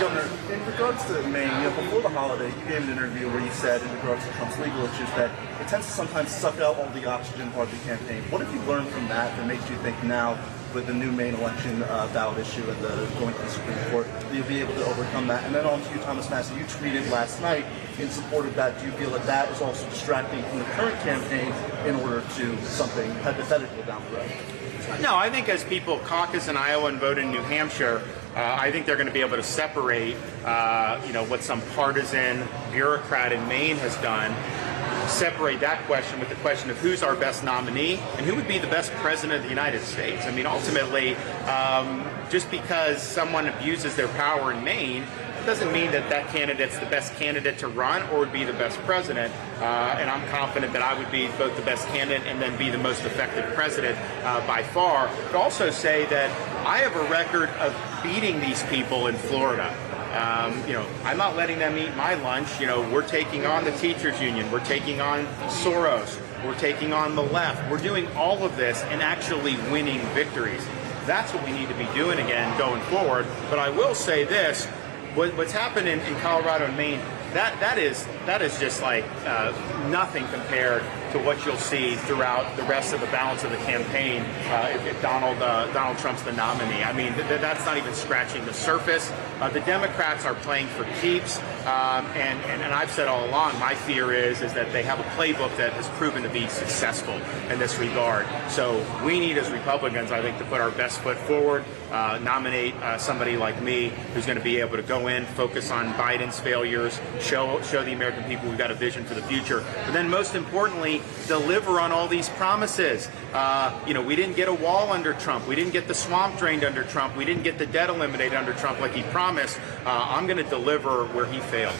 Governor, in regards to Maine, before the holiday, you gave an interview where you said, in regards to Trump's legal issues, that it tends to sometimes suck out all the oxygen part of the campaign. What have you learned from that makes you think now, with the new Maine election ballot issue and the going to the Supreme Court, that you'll be able to overcome that? And then on to you, Thomas Massey, you tweeted last night in support of that. Do you feel that that is also distracting from the current campaign in order to something hypothetical down the road? No, I think as people caucus in Iowa and vote in New Hampshire, I think they're going to be able to separate, what some partisan bureaucrat in Maine has done, separate that question with the question of who's our best nominee and who would be the best president of the United States. I mean, ultimately, just because someone abuses their power in Maine doesn't mean that that candidate's the best candidate to run or would be the best president. And I'm confident that I would be both the best candidate and then be the most effective president by far. But also say that I have a record of beating these people in Florida. I'm not letting them eat my lunch. We're taking on the teachers union. We're taking on Soros. We're taking on the left. We're doing all of this and actually winning victories. That's what we need to be doing again going forward. But I will say this. What's happened in Colorado and Maine, that is just like nothing compared to what you'll see throughout the rest of the balance of the campaign if Donald Trump's the nominee. I mean, that's not even scratching the surface. The Democrats are playing for keeps, and I've said all along, my fear is that they have a playbook that has proven to be successful in this regard. So we need, as Republicans, I think, to put our best foot forward, nominate somebody like me who's going to be able to go in, focus on Biden's failures, show the American people we've got a vision for the future, but then most importantly, deliver on all these promises. We didn't get a wall under Trump. We didn't get the swamp drained under Trump. We didn't get the debt eliminated under Trump like he promised. I'm going to deliver where he failed.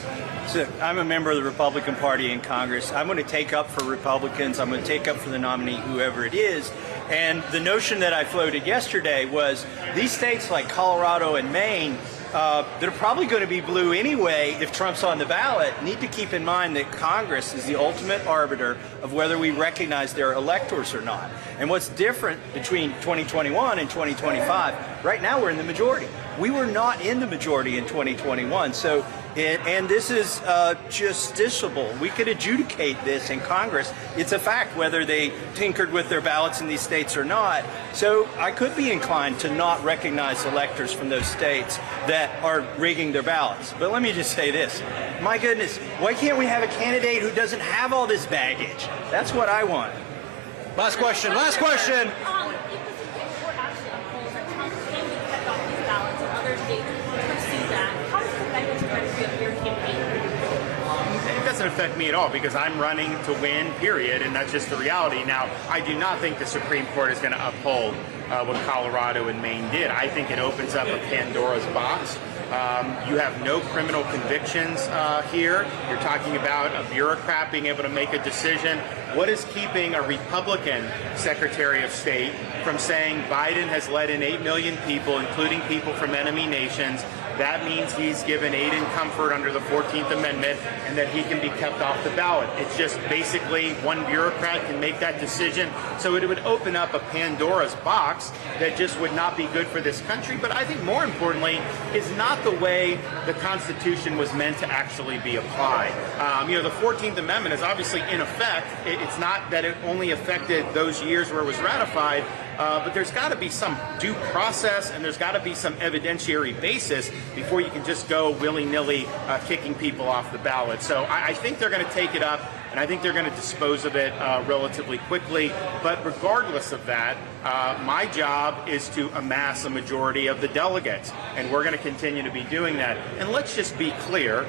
So I'm a member of the Republican Party in Congress. I'm going to take up for Republicans. I'm going to take up for the nominee, whoever it is. And the notion that I floated yesterday was these states like Colorado and Maine that are probably going to be blue anyway if Trump's on the ballot, need to keep in mind that Congress is the ultimate arbiter of whether we recognize their electors or not. And what's different between 2021 and 2025, right now we're in the majority. We were not in the majority in 2021, so and this is justiciable. We could adjudicate this in Congress. It's a fact whether they tinkered with their ballots in these states or not. So I could be inclined to not recognize electors from those states that are rigging their ballots. But let me just say this. My goodness, why can't we have a candidate who doesn't have all this baggage? That's what I want. Last question. Last question. If the Supreme Court actually upholds that Trump can be kept off these ballots and other states pursue that, how does it affect the trajectory of your campaign? It doesn't affect me at all because I'm running to win, period, and that's just the reality. Now, I do not think the Supreme Court is going to uphold what Colorado and Maine did. I think it opens up a Pandora's box. You have no criminal convictions here. You're talking about a bureaucrat being able to make a decision. What is keeping a Republican Secretary of State from saying Biden has let in 8 million people, including people from enemy nations? That means he's given aid and comfort under the 14th Amendment and that he can be kept off the ballot. It's just basically one bureaucrat can make that decision. So it would open up a Pandora's box that just would not be good for this country. But I think more importantly is not the way the Constitution was meant to actually be applied. The 14th Amendment is obviously in effect. It's not that it only affected those years where it was ratified. But there's got to be some due process and there's got to be some evidentiary basis before you can just go willy-nilly kicking people off the ballot. So I think they're going to take it up and I think they're going to dispose of it relatively quickly. But regardless of that, my job is to amass a majority of the delegates, and we're going to continue to be doing that. And let's just be clear,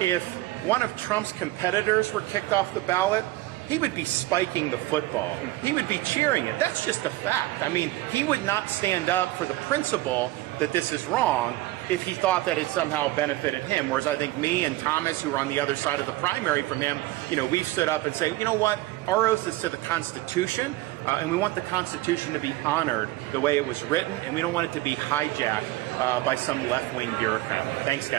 if one of Trump's competitors were kicked off the ballot, he would be spiking the football. He would be cheering it. That's just a fact. I mean, he would not stand up for the principle that this is wrong if he thought that it somehow benefited him. Whereas I think me and Thomas, who are on the other side of the primary from him, we've stood up and say, you know what, our oath is to the Constitution, and we want the Constitution to be honored the way it was written, and we don't want it to be hijacked by some left-wing bureaucrat. Thanks, guys.